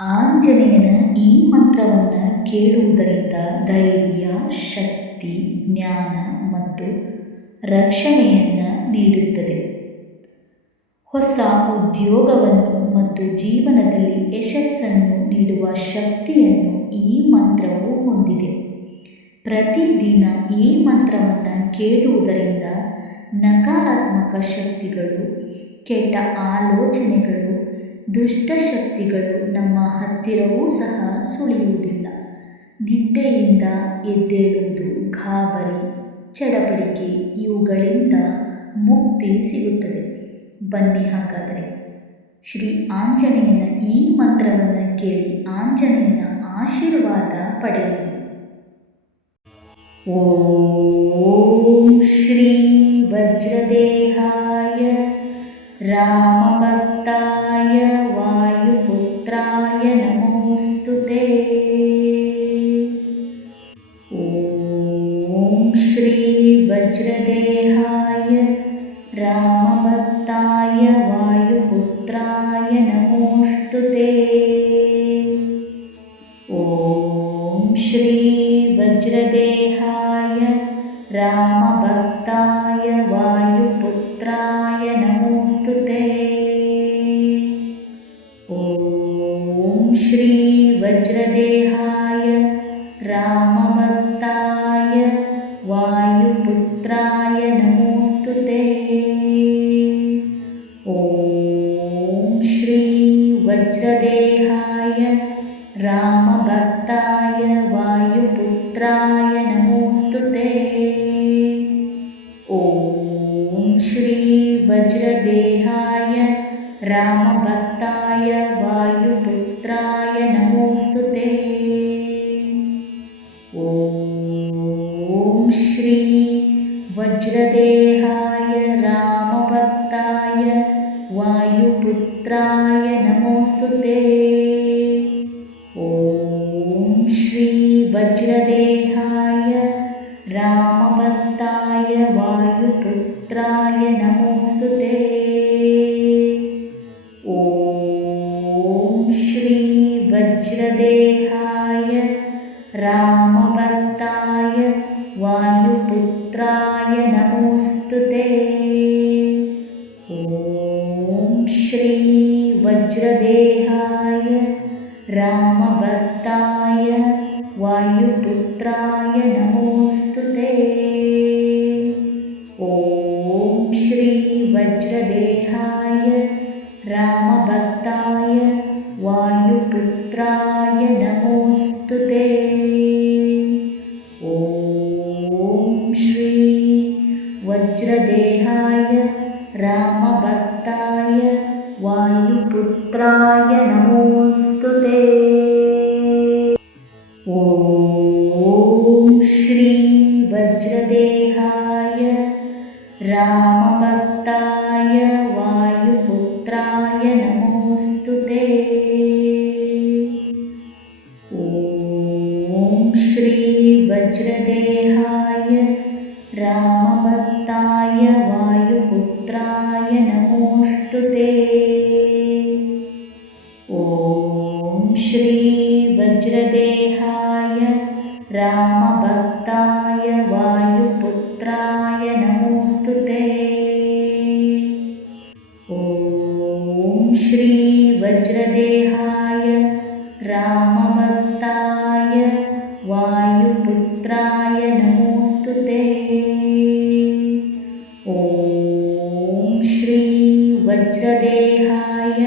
ಆಂಜನೇಯನ ಈ ಮಂತ್ರವನ್ನು ಕೇಳುವುದರಿಂದ ಧೈರ್ಯ, ಶಕ್ತಿ, ಜ್ಞಾನ ಮತ್ತು ರಕ್ಷಣೆಯನ್ನು ನೀಡುತ್ತದೆ. ಹೊಸ ಉದ್ಯೋಗವನ್ನು ಮತ್ತು ಜೀವನದಲ್ಲಿ ಯಶಸ್ಸನ್ನು ನೀಡುವ ಶಕ್ತಿಯನ್ನು ಈ ಮಂತ್ರವು ಹೊಂದಿದೆ. ಪ್ರತಿದಿನ ಈ ಮಂತ್ರವನ್ನು ಕೇಳುವುದರಿಂದ ನಕಾರಾತ್ಮಕ ಶಕ್ತಿಗಳು, ಕೆಟ್ಟ ಆಲೋಚನೆಗಳು ದುಷ್ಟಶಕ್ತಿಗಳು ನಮ್ಮ ಹತ್ತಿರವೂ ಸಹ ಸುಳಿಯುವುದಿಲ್ಲ. ನಿದ್ದೆಯಿಂದ ಎದ್ದೇಳುವುದು ಗಾಬರಿ, ಚಡಪಡಿಕೆ ಇವುಗಳಿಂದ ಮುಕ್ತಿ ಸಿಗುತ್ತದೆ. ಬನ್ನಿ ಹಾಗಾದರೆ. ಶ್ರೀ ಆಂಜನೇಯನ ಈ ಮಂತ್ರವನ್ನು ಕೇಳಿ ಆಂಜನೇಯನ ಆಶೀರ್ವಾದ ಪಡೆಯಿರಿ. ಓಂ ಶ್ರೀ ವಜ್ರದೇಹಾಯ ರಾಮಭಕ್ತಾಯ ॐ श्री वज्रदेहाय रामभक्ताय वायुपुत्राय नमोऽस्तु ते। ॐ श्री वज्रदेहाय रामभक्ताय वायुपुत्राय नमोऽस्तु ते। ॐ श्री वज्रदेहाय नमोऽस्तु ते ॐ श्री वज्रदेहाय रामभक्ताय वायुपुत्राय वज्रदेहाय रामभक्ताय वायुपुत्राय रामभक्ताय वायुपुत्राय नमोऽस्तु ते। ॐ श्री वज्रदेहाय रामभक्ताय वायुपुत्राय नमोऽस्तु ते ॐ श्री वज्रदेहाय रामभक्ताय वायुपुत्राय नमोऽस्तु ते। ॐ श्री वज्रदेहाय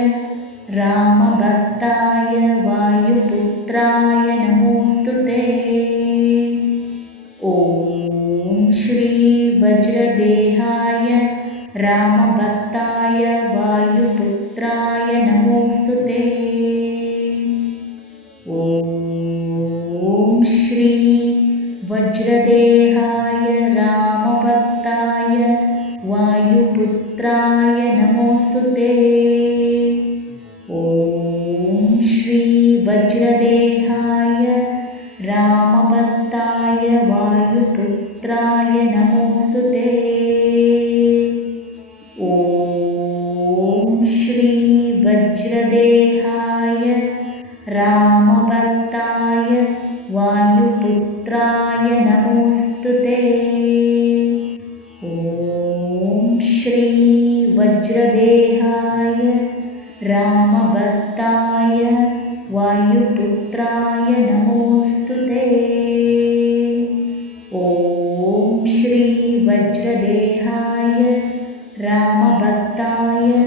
रामभक्ताय वायुपुत्राय नमोऽस्तु ते। ॐ श्री वज्रदेहाय रामभक्ताय वायुपुत्राय नमोऽस्तु ते। ॐ श्री वज्रदेहाय रामभक्ताय वायुपुत्राय नमोऽस्तु ते। ॐ श्री वज्रदेहाय रामभक्ताय वायुपुत्राय नमोऽस्तु ते वज्रदेहाय रामभक्ताय वायुपुत्राय नमोऽस्तु ते। ॐ श्री वज्रदेहाय रामभक्ताय वायुपुत्राय नमोऽस्तु ते। ॐ श्री वज्रदेहाय रामभक्ताय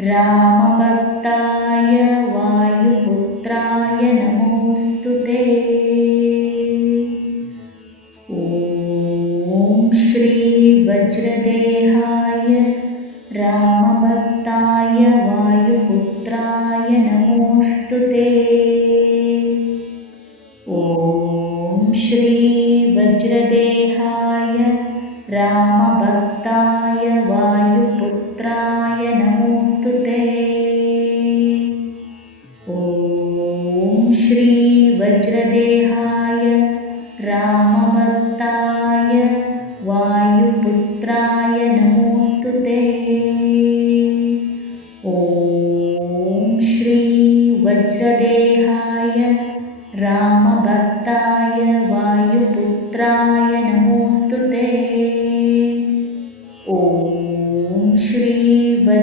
रामभक्ताय वायुपुत्राय नमोऽस्तु ते। ॐ श्री वज्रदेहाय रामभक्ताय वायुपुत्राय नमोऽस्तु ते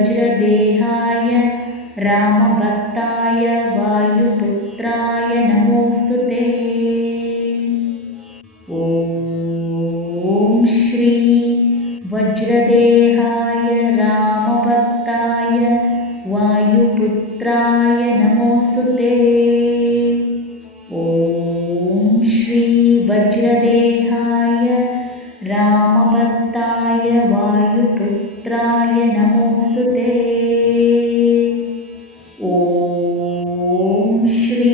वज्रदेहाय रामभक्ताय वायुपुत्राय नमोऽस्तु ते वायुपुत्राय नमोऽस्तु ते। ॐ श्री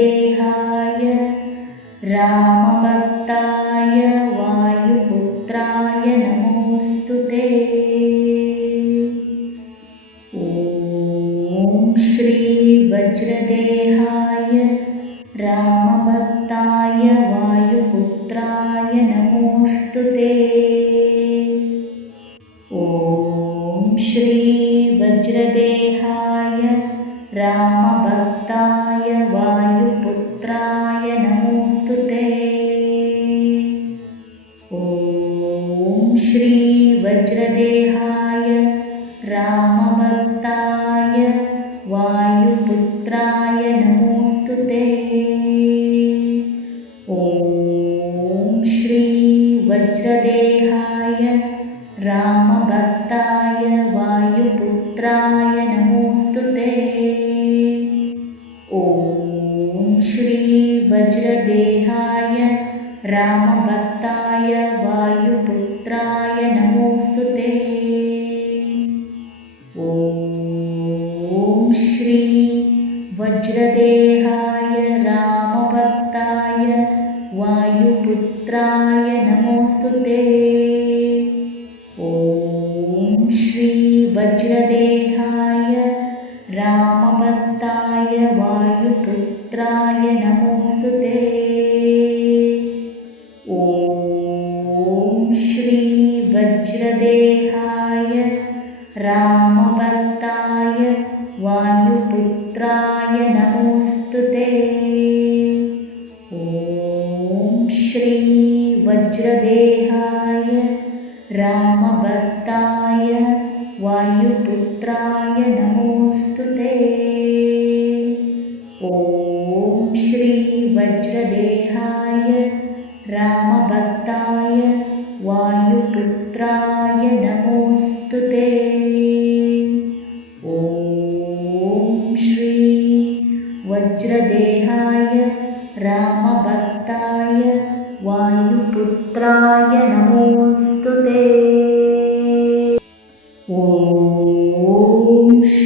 वज्रदेहाय रामभक्ताय वायुपुत्राय नमोऽस्तु ते। ॐ श्री वज्रदेहाय रामभक्ताय वायुपुत्राय नमोऽस्तु ते वज्रदेहाय रामभक्ताय वायुपुत्राय नमोऽस्तु ते। ॐ श्री वज्रदेहाय रामभक्ताय वायुपुत्राय नमोऽस्तु ते वायुपुत्राय नमोऽस्तु ते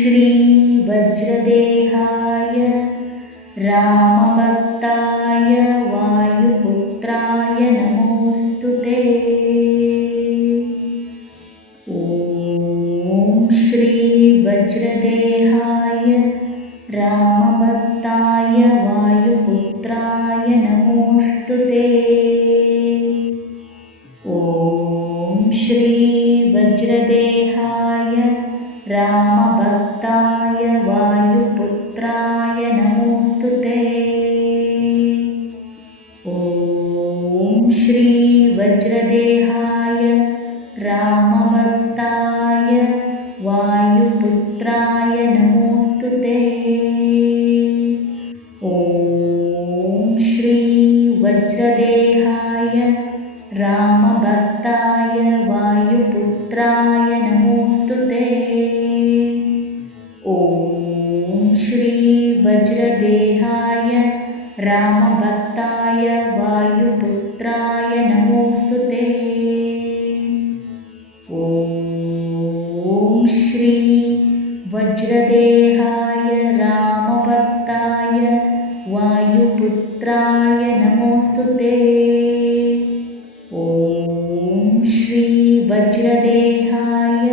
श्रीवज्रदेहाय रामभक्ता रामभक्ताय वायु रामभक्ताय वायुपुत्राय नमोऽस्तु ते। ॐ श्री वज्रदेहाय रामभक्ताय वायुपुत्राय नमोऽस्तु ते। ॐ श्री वज्रदेहाय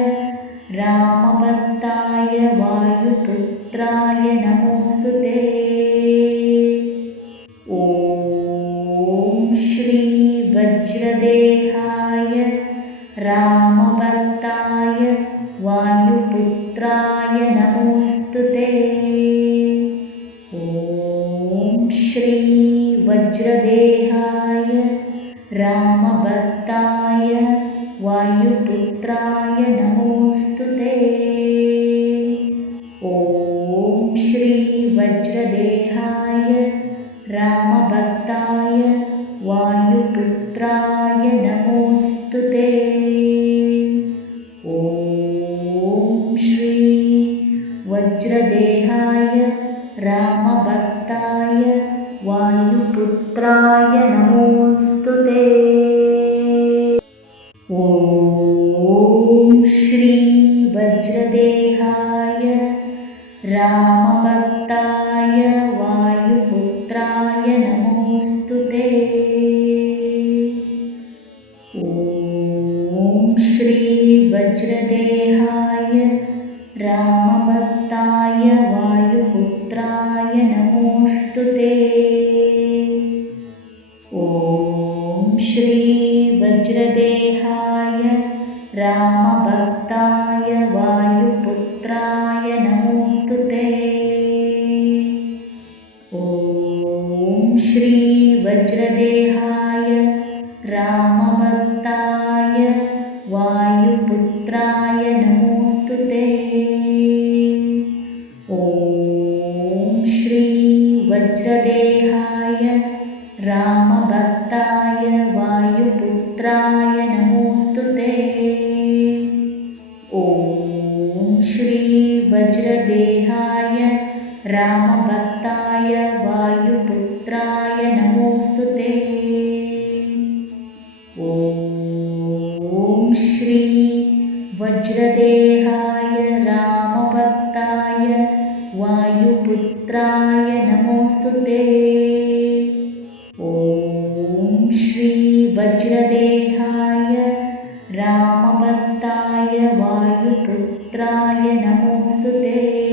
रामभक्ताय वायुपुत्राय नमोऽस्तु ते। श्रीवज्रदेहाय रामभक्ताय वायुपुत्राय नमोऽस्तु ते। ॐ श्रीवज्रदेहाय रामभक्ताय वायुपुत्राय नमोऽस्तु ते। ॐ श्रीवज्रदेहाय रामभ शिवाय नमोऽस्तु ते ॐ श्रीवज्रदेहाय राम वज्रदेहाय रामभक्ताय वायुपुत्राय नमोऽस्तु ते।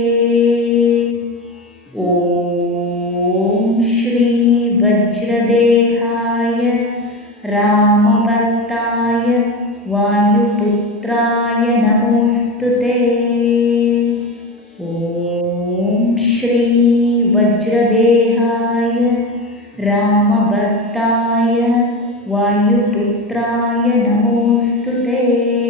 वायुपुत्राय नमोऽस्तु ते।